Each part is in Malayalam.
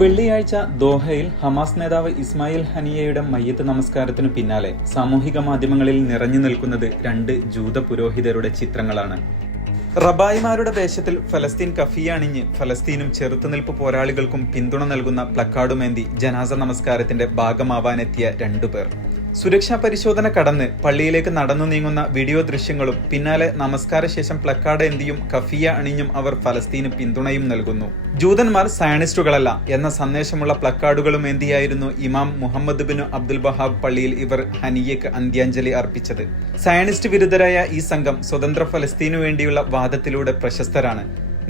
വെള്ളിയാഴ്ച ദോഹയിൽ ഹമാസ് നേതാവ് ഇസ്മായിൽ ഹനിയയുടെ മയ്യത്ത് നമസ്കാരത്തിനു പിന്നാലെ സാമൂഹിക മാധ്യമങ്ങളിൽ നിറഞ്ഞു നിൽക്കുന്നത് രണ്ട് ജൂത പുരോഹിതരുടെ ചിത്രങ്ങളാണ്. റബായിമാരുടെ വേഷത്തിൽ ഫലസ്തീൻ കഫിയ അണിഞ്ഞ് ഫലസ്തീനും ചെറുത്തുനിൽപ്പ് പോരാളികൾക്കും പിന്തുണ നൽകുന്ന പ്ലക്കാർഡുമേന്തി ജനാസ നമസ്കാരത്തിന്റെ ഭാഗമാവാനെത്തിയ രണ്ടുപേർ. സുരക്ഷാ പരിശോധന കടന്ന് പള്ളിയിലേക്ക് നടന്നു നീങ്ങുന്ന വീഡിയോ ദൃശ്യങ്ങളും പിന്നാലെ നമസ്കാര ശേഷം പ്ലക്കാർഡ് എന്തിയും കഫിയ അണിഞ്ഞും അവർ ഫലസ്തീന് പിന്തുണയും നൽകുന്നു. ജൂതന്മാർ സയണിസ്റ്റുകളല്ല എന്ന സന്ദേശമുള്ള പ്ലക്കാർഡുകളും എന്തിയായിരുന്നു ഇമാം മുഹമ്മദ് ബിൻ അബ്ദുൽ ബഹാബ് പള്ളിയിൽ ഇവർ ഹനിയക്ക് അന്ത്യാഞ്ജലി അർപ്പിച്ചത്. സയണിസ്റ്റ് വിരുദ്ധരായ ഈ സംഘം സ്വതന്ത്ര ഫലസ്തീനു വേണ്ടിയുള്ള വാദത്തിലൂടെ പ്രശസ്തരാണ്.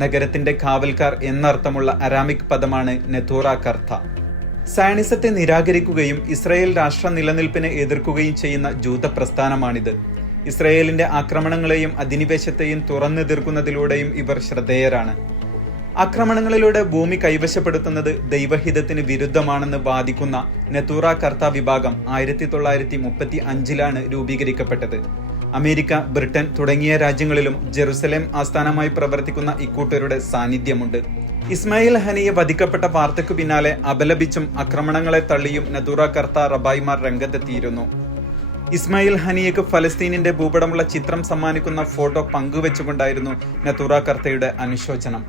നഗരത്തിന്റെ കാവൽക്കാർ എന്നർത്ഥമുള്ള അരാമിക് പദമാണ് നെതോറ കർത്ത. സയനിസത്തെ നിരാകരിക്കുകയും ഇസ്രായേൽ രാഷ്ട്ര നിലനിൽപ്പിനെ എതിർക്കുകയും ചെയ്യുന്ന ജൂത പ്രസ്ഥാനമാണിത് ഇസ്രയേലിന്റെ ആക്രമണങ്ങളെയും അധിനിവേശത്തെയും തുറന്നെതിർക്കുന്നതിലൂടെയും ഇവർ ശ്രദ്ധേയരാണ്. ആക്രമണങ്ങളിലൂടെ ഭൂമി കൈവശപ്പെടുത്തുന്നത് ദൈവഹിതത്തിന് വിരുദ്ധമാണെന്ന് വാദിക്കുന്ന നെത്തൂറ കർത്ത വിഭാഗം ആയിരത്തി തൊള്ളായിരത്തി മുപ്പത്തി അഞ്ചിലാണ് രൂപീകരിക്കപ്പെട്ടത്. അമേരിക്ക ബ്രിട്ടൻ തുടങ്ങിയ രാജ്യങ്ങളിലും ജെറുസലേം ആസ്ഥാനമായി പ്രവർത്തിക്കുന്ന ഇക്കൂട്ടരുടെ സാന്നിധ്യമുണ്ട്. ഇസ്മായിൽ ഹനിയെ വധിക്കപ്പെട്ട വാർത്തയ്ക്കു പിന്നാലെ അപലപിച്ചും ആക്രമണങ്ങളെ തള്ളിയും നദൂറ കർത്ത റബായിമാർ രംഗത്തെത്തിയിരുന്നു. ഇസ്മായിൽ ഹനിയക്ക് ഫലസ്തീനിന്റെ ഭൂപടമുള്ള ചിത്രം സമ്മാനിക്കുന്ന ഫോട്ടോ പങ്കുവെച്ചുകൊണ്ടായിരുന്നു നത്തൂറ കർത്തയുടെ അനുശോചനം.